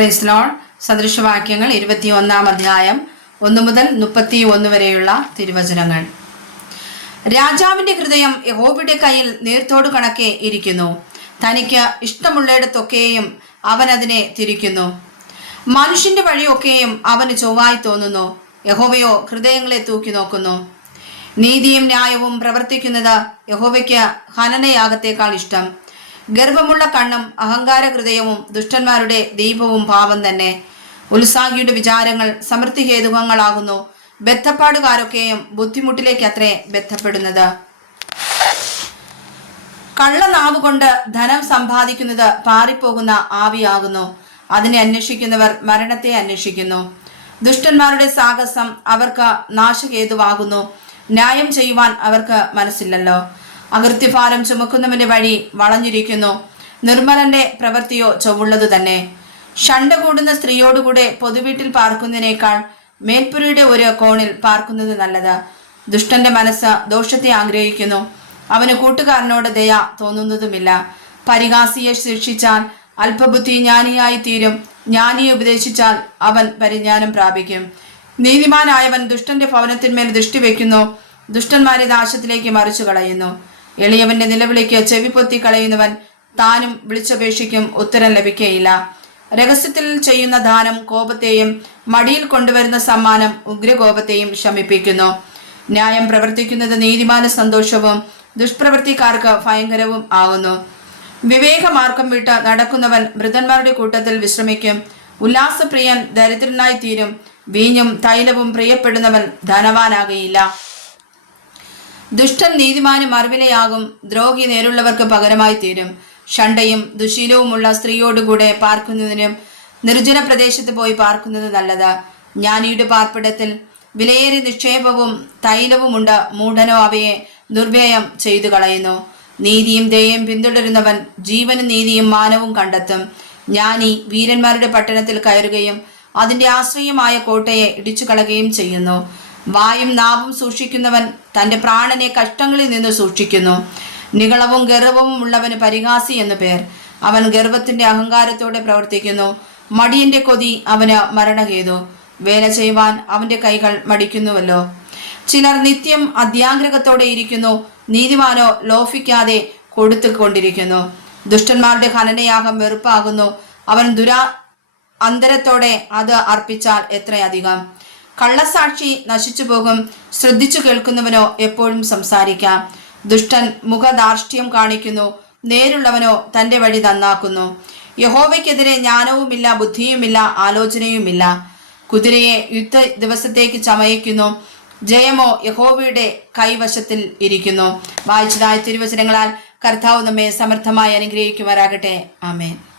Praise Lord. സദൃശവാക്യങ്ങൾ 21 അധ്യായം 1 മുതൽ 31 വരെയുള്ള തിരുവചനങ്ങൾ. രാജാവിന്റെ ഹൃദയം യഹോവയുടെ കയ്യിൽ നീർത്തോട് കണക്കെ ഇരിക്കുന്നു. തനിക്ക് ഇഷ്ടമുള്ളിടത്തൊക്കെയും അവൻ അതിനെ തിരിക്കുന്നു. മനുഷ്യന്റെ വഴിയൊക്കെയും അവന് ചൊവ്വായി തോന്നുന്നു. യഹോവയോ ഹൃദയങ്ങളെ തൂക്കി നോക്കുന്നു. നീതിയും ന്യായവും പ്രവർത്തിക്കുന്നത് യഹോവയ്ക്ക് ഹനനയാഗത്തേക്കാൾ ഇഷ്ടം. ഗർവമുള്ള കണ്ണും അഹങ്കാര ഹൃദയവും ദുഷ്ടന്മാരുടെ ദീപവും ഭാവം തന്നെ. ഉത്സാഹിയുടെ വിചാരങ്ങൾ സമൃദ്ധി ഹേതുകങ്ങളാകുന്നു. ബദ്ധപ്പാടുകാരൊക്കെയും ബുദ്ധിമുട്ടിലേക്ക് അത്രേ ബന്ധപ്പെടുന്നത്. കള്ളനാവുകൊണ്ട് ധനം സമ്പാദിക്കുന്നത് പാറിപ്പോകുന്ന ആവിയാകുന്നു. അതിനെ അന്വേഷിക്കുന്നവർ മരണത്തെ അന്വേഷിക്കുന്നു. ദുഷ്ടന്മാരുടെ സാഹസം അവർക്ക് നാശഹേതുവാകുന്നു. ന്യായം ചെയ്യുവാൻ അവർക്ക് മനസ്സില്ലല്ലോ. അകൃത്യഭാരം ചുമക്കുന്നവന്റെ വഴി വളഞ്ഞിരിക്കുന്നു. നിർമ്മലന്റെ പ്രവൃത്തിയോ ചൊവ്വുള്ളതു തന്നെ. ഷണ്ട കൂടുന്ന സ്ത്രീയോടുകൂടെ പൊതുവീട്ടിൽ പാർക്കുന്നതിനേക്കാൾ മേൽപ്പുരയുടെ ഒരു കോണിൽ പാർക്കുന്നത് നല്ലത്. ദുഷ്ടന്റെ മനസ്സ് ദോഷത്തെ ആഗ്രഹിക്കുന്നു. അവന് കൂട്ടുകാരനോട് ദയ തോന്നുന്നതുമില്ല. പരിഹാസിയെ ശിക്ഷിച്ചാൽ അല്പബുദ്ധി ജ്ഞാനിയായി തീരും. ജ്ഞാനിയെ ഉപദേശിച്ചാൽ അവൻ പരിജ്ഞാനം പ്രാപിക്കും. നീതിമാനായവൻ ദുഷ്ടന്റെ ഭവനത്തിന്മേൽ ദൃഷ്ടി വയ്ക്കുന്നു. ദുഷ്ടന്മാരെ നാശത്തിലേക്ക് മറിച്ചു കളയുന്നു. എളിയവന്റെ നിലവിളിക്ക് ചെവി പൊത്തി കളയുന്നവൻ താനും വിളിച്ചപേക്ഷിക്കും, ഉത്തരം ലഭിക്കുകയില്ല. രഹസ്യത്തിൽ ചെയ്യുന്ന ദാനം കോപത്തെയും മടിയിൽ കൊണ്ടുവരുന്ന സമ്മാനം ഉഗ്രകോപത്തെയും ശമിപ്പിക്കുന്നു. ന്യായം പ്രവർത്തിക്കുന്നത് നീതിമാന സന്തോഷവും ദുഷ്പ്രവൃത്തിക്കാർക്ക് ഭയങ്കരവും ആകുന്നു. വിവേകമാർഗം വിട്ട് നടക്കുന്നവൻ മൃതന്മാരുടെ കൂട്ടത്തിൽ വിശ്രമിക്കും. ഉല്ലാസപ്രിയൻ ദരിദ്രനായി തീരും. വീഞ്ഞും തൈലവും പ്രിയപ്പെടുന്നവൻ ധനവാനാകയില്ല. ദുഷ്ടൻ നീതിമാനും അറിവിലയാകും. ദ്രോഹി നേരുള്ളവർക്ക് പകരമായി തീരും. ഷണ്ടയും ദുശീലവുമുള്ള സ്ത്രീയോടുകൂടെ പാർക്കുന്നതിനും നിർജ്ജന പ്രദേശത്ത് പോയി പാർക്കുന്നത് നല്ലത്. ജ്ഞാനിയുടെ പാർപ്പിടത്തിൽ വിലയേറിയ നിക്ഷേപവും തൈലവുമുണ്ട്. മൂഢനോ അവയെ ദുർവ്യയം ചെയ്തു കളയുന്നു. നീതിയും ദയയും പിന്തുടരുന്നവൻ ജീവനും നീതിയും മാനവും കണ്ടെത്തും. ജ്ഞാനി വീരന്മാരുടെ പട്ടണത്തിൽ കയറുകയും അതിന്റെ ആശ്രയമായ കോട്ടയെ ഇടിച്ചു കളയുകയും ചെയ്യുന്നു. വായും നാവും സൂക്ഷിക്കുന്നവൻ തന്റെ പ്രാണനെ കഷ്ടങ്ങളിൽ നിന്ന് സൂക്ഷിക്കുന്നു. നികളവും ഗർവവും ഉള്ളവന് പരിഹാസി എന്നു പേർ. അവൻ ഗർവത്തിന്റെ അഹങ്കാരത്തോടെ പ്രവർത്തിക്കുന്നു. മടിയന്റെ കൊതി അവന് മരണഹേതു. വേല ചെയ്യുവാൻ അവന്റെ കൈകൾ മടിക്കുന്നുവല്ലോ. ചിലർ നിത്യം അത്യാഗ്രഹത്തോടെ ഇരിക്കുന്നു. നീതിമാനോ ലോഭിക്കാതെ കൊടുത്തുകൊണ്ടിരിക്കുന്നു. ദുഷ്ടന്മാരുടെ ഹനനയാഗം വെറുപ്പാകുന്നു. അവൻ അന്തരത്തോടെ അത് അർപ്പിച്ചാൽ എത്രയധികം. കള്ളസാക്ഷി നശിച്ചു പോകും. ശ്രദ്ധിച്ചു കേൾക്കുന്നവനോ എപ്പോഴും സംസാരിക്കാം. ദുഷ്ടൻ മുഖധാർഷ്ട്യം കാണിക്കുന്നു. നേരുള്ളവനോ തന്റെ വഴി നന്നാക്കുന്നു. യഹോവയ്ക്കെതിരെ ജ്ഞാനവുമില്ല, ബുദ്ധിയുമില്ല, ആലോചനയുമില്ല. കുതിരയെ യുദ്ധ ദിവസത്തേക്ക് ചമയിക്കുന്നു. ജയമോ യഹോവയുടെ കൈവശത്തിൽ ഇരിക്കുന്നു. വായിച്ചതായ തിരുവചനങ്ങളാൽ കർത്താവ് നമ്മെ സമർത്ഥമായി അനുഗ്രഹിക്കുമാറാകട്ടെ. ആമേൻ.